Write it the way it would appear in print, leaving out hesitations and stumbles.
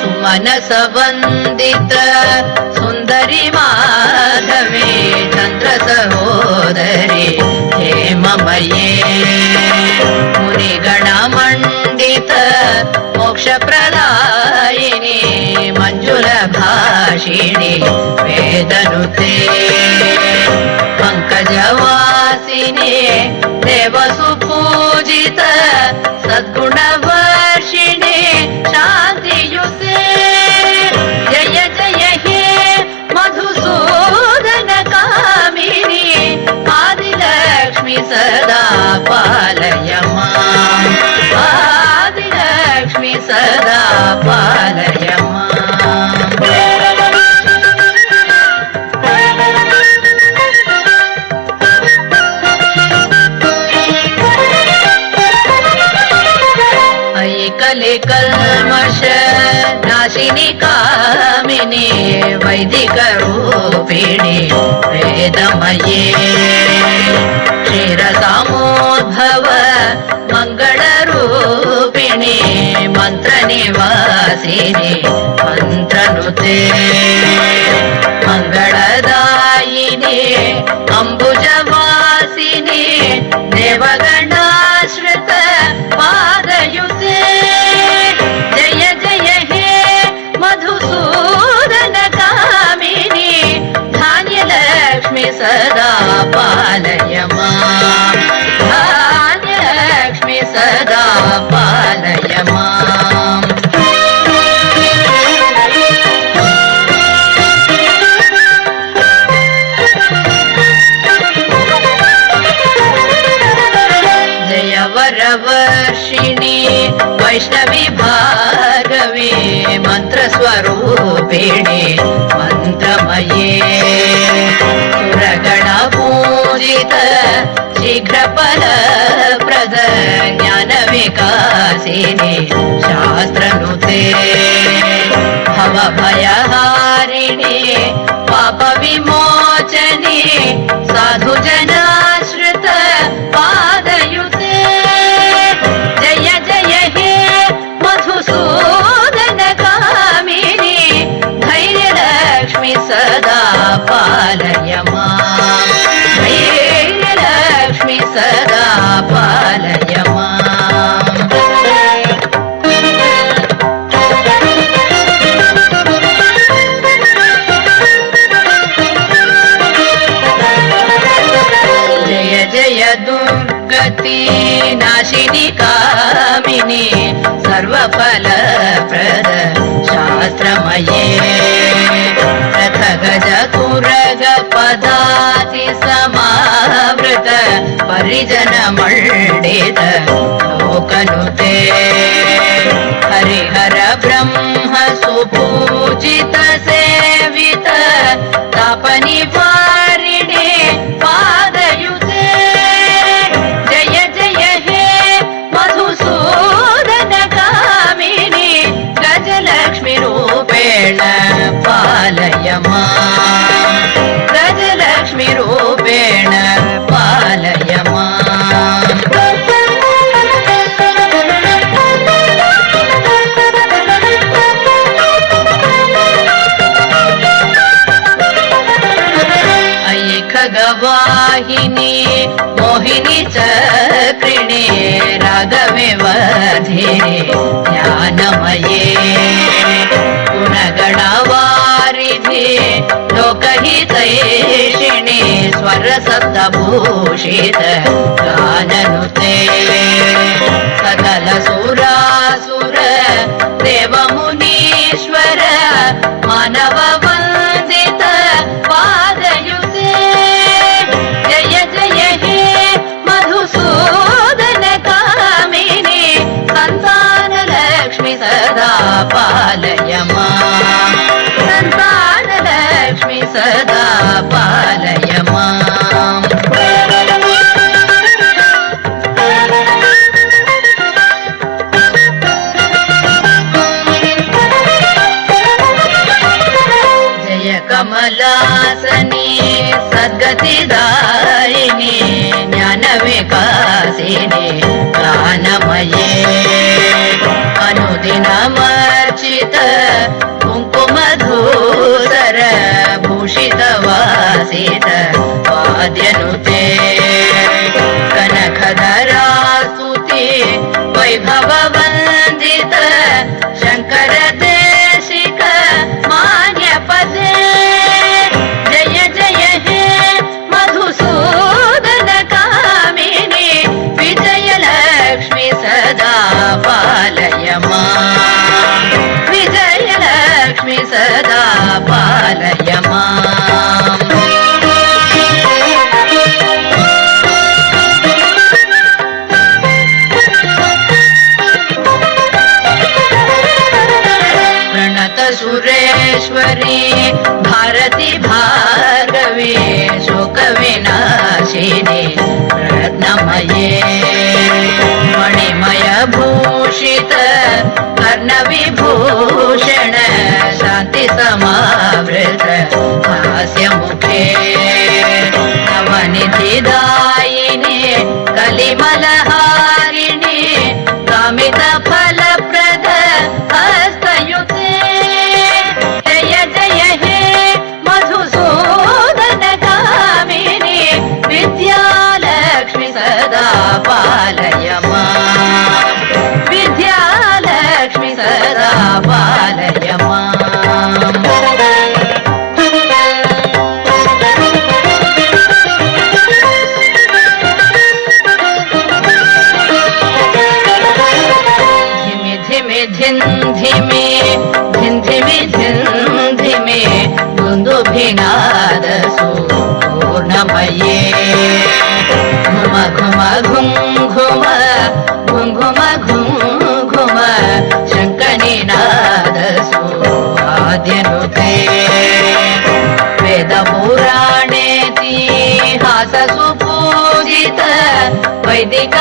सुमनस वंदित सुंदरी माधवी चंद्र सहोदरी हेममये मुनिगण मंडित मोक्ष प्रदायिनी मंजुल भाषिणी वेदनुते पंकजवासिनी देवसुपूजित सद्गुण वर्षिणी शांतियुते जय जय हे मधुसूदन कामिनी आदिलक्ष्मी सदा पालय मां आदिलक्ष्मी सदा पालय मां कले कल्मष नाशिनी कामिनी वैदिक रूपिणी वेदमये क्षीरसामोद्भव मंगल रूपिणी मंत्र निवासिनी मंत्रनुते मंगलदायिनी अंबुजवासिनी देवगणाश्रित पादयुते जय जय हे मधुसूदन कामिनी धान्यलक्ष्मी सदा पालय मां धान्यलक्ष्मी सदा पालय मां जय वरवर्षिणी वैष्णवी भार्गवी मंत्रस्वरूपिणी मंत्रमये सुरगण पूजित शीघ्रफलप्रद ज्ञानविकासिनी शास्त्रनुते भवभयहारिणी पापविमोचनी साधुजनाश्रित पादयुते जय जय हे मधुसूदन कामिनी धैर्यलक्ष्मी सदा पालय मां धैर्यलक्ष्मी सदा पालय मां जय जय दुर्गति नाशिनी कामिनी सर्वफलप्रद शास्त्रमये रथगज तुरग पदाति समावृत परिजन मंडित लोकनुते हरिहर ब्रह्म सुपूजित सेवित तापनिवारिणे पादयुते जय जय हे मधुसूदन कामिनी गजलक्ष्मी रूपेण पालय मां गजलक्ष्मी रूपेण पालय मां अयि खगवाहिनी मोहिनी चक्रिणी राघवेवधिनी ज्ञानमये गुणगणवारिधि लोकहितैषिणी स्वरसप्तभूषित गाननुते सकल सुरासुर देवमुनीश्वर मानव वंदित पादयुते जय जय हे मधुसूदन कामिनी संतान लक्ष्मी सदा पालय मां संतान लक्ष्मी सदा पालय मां कमलासनी सद्गतिदायिनी ज्ञानविकासिनी गानमये अनुदिन सुरेश्वरी भारती भार्गवी शोकविनाशिनी रत्नमये मणिमय भूषित कर्णविभूषण शान्ति समावृत हास्यमुखे नवनिधिदायिनी कलिमलहारिणी कामित फलप्रद हस्तयुते जय जय हे मधुसूदन कामिनी विद्यालक्ष्मी सदा पालय माम् विद्यालक्ष्मी सदा पालय माम् धिमे धिमे धिमे दुन्दुभिनाद सुपूर्णमये घुम घुम घुम घुम घुम घुम घुम घुम शङ्खनिनाद सुवाद्यनुते वेदपुराणेतिहास सुपूजित वैदिक